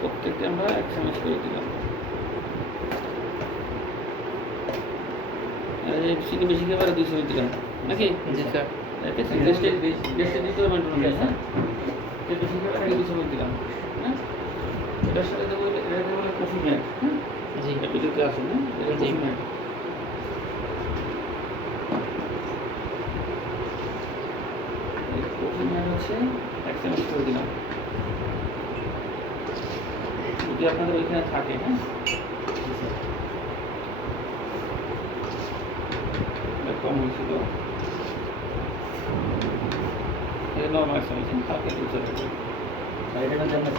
প্রত্যেকটা আমরা 1 চামচ করে দিলাম। চিনি বেশি খেয়ে 2 চামচ দিলাম নাকি? জি স্যার। টেস্টে দিতে হবে মেনটেন হ্যাঁ, বেশি খেয়ে 2 চামচ দিলাম হ্যাঁ। এটার সাথে দেবো, এটা বলে কফি ম্যাট হ্যাঁ। জি ভিডিওতে আছে না, এটা কফি ম্যাট। কফি ম্যাট হচ্ছে 1 চামচ করে দিলাম, যদি আপনাদের ওইখানে থাকে হ্যাঁ। কম হয়েছিল, এটা নর্মাল চামচ হালকা দিয়ে চলে যাবে। আর এটা কেন জানেন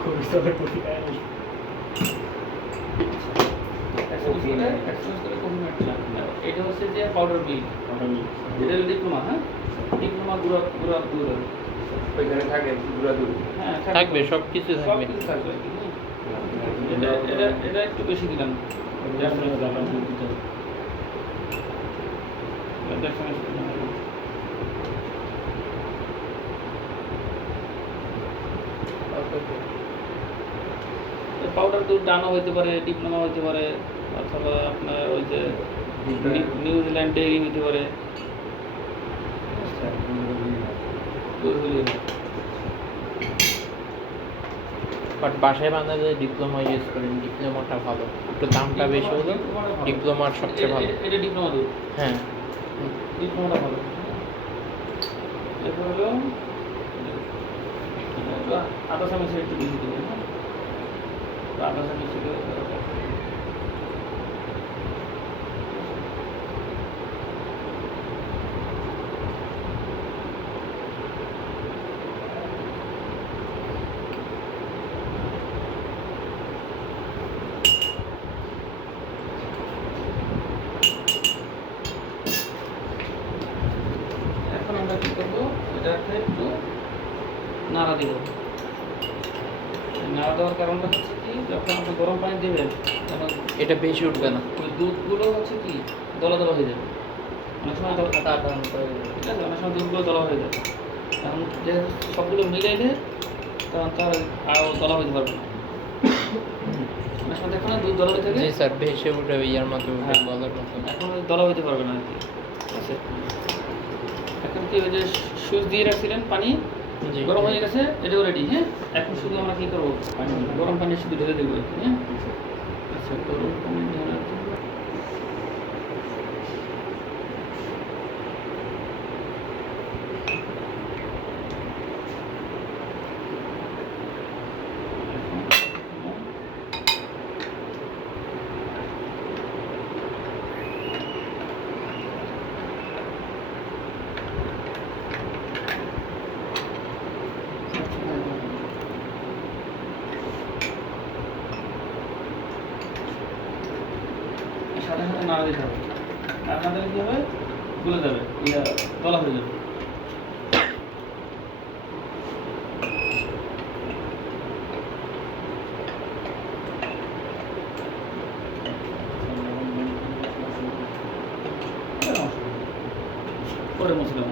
খুবই সহজ কফি খায় না। এটা হচ্ছে যে পাউডার মিল্ক, এটা ডিপ্লোমা হ্যাঁ, ডিপ্লোমা গুঁড়া ওইখানে থাকে গুঁড়া দুধ হ্যাঁ থাকবে, সব কিছু থাকবে। থাকবে। এটা একটু বেশি দিলাম, পাউডার দুধ ডানো হইতে পারে, ডিপ্লোমা হইতে পারে, অথবা আপনার ওই যে নিউজিল্যান্ড ডেইরি হইতে পারে। বাট বাসায় বানালে ডিপ্লোমা ইউজ করেন, ডিপ্লোমাটা ভালো, একটু দামটা বেশি হলো, ডিপ্লোমার সবচেয়ে ভালো। এটা ডিপ্লোমা দুধ হ্যাঁ, ডিপ্লোমাটা ভালো। এরপর হলো আদা চামচের একটু বেশি দেবেন হ্যাঁ, আদা চামচ ছিল। এখন আমরা কি করবো, এটাকে একটু নাড়া দিব। নাড়া দেওয়ার কারণটা হচ্ছে কি, যখন আপনি গরম পানি দেবেন তখন এটা বেশি উঠবে না। ওই দুধগুলো হচ্ছে কি দলা দলা হয়ে যাবে, অনেক সময় আটা আটা হয়ে যাবে, ঠিক আছে? অনেক সময় দুধগুলো দলা হয়ে যাবে, কারণ যে সবগুলো মিলাইলে তখন তার আরও দলা হইতে পারবে না। অনেক সময় দেখো না দুধ দলা হয়ে থাকে। জি স্যার, বেশি উঠে ইয়ার মতো উঠে, বলার মতো। এখন দলা হইতে পারবে না আর কি, ঠিক আছে? এখন কি ওই যে সুইচ দিয়ে রাখছিলেন পানি জি, গরম হয়ে গেছে, এটাও রেডি হ্যাঁ। এখন শুধু আমরা কি করবো, গরম পানি শুধু ঢেলে দেবো হ্যাঁ। আচ্ছা, গরম পানি ঢালার জন্য সাথে সাথে নাড়া দিতে হবে, নাড়া না দিলে কি হবে, গলে যাবে, গলা হয়ে যাবে। পরে মশলা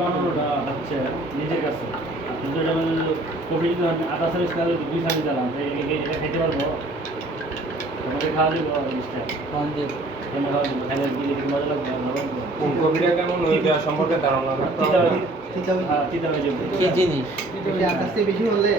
বানানোটা হচ্ছে নিজের কাছে। আপনি তো যেমন কফি যদি আধা চামচ না 2 চামচ দিলাম, এটা খেতে পারবো, তোমাকে খাওয়া দেবো জিনিসটা কোন দিয়ে কেমন খাওয়া দেবো, খাইলে দিলে একটু মজা লাগবে। কোন কবিরা কেমন ওইটা সম্পর্কে ধারণা না। তিতা হয়ে যাবে। কি জিনিস? বেশি হলে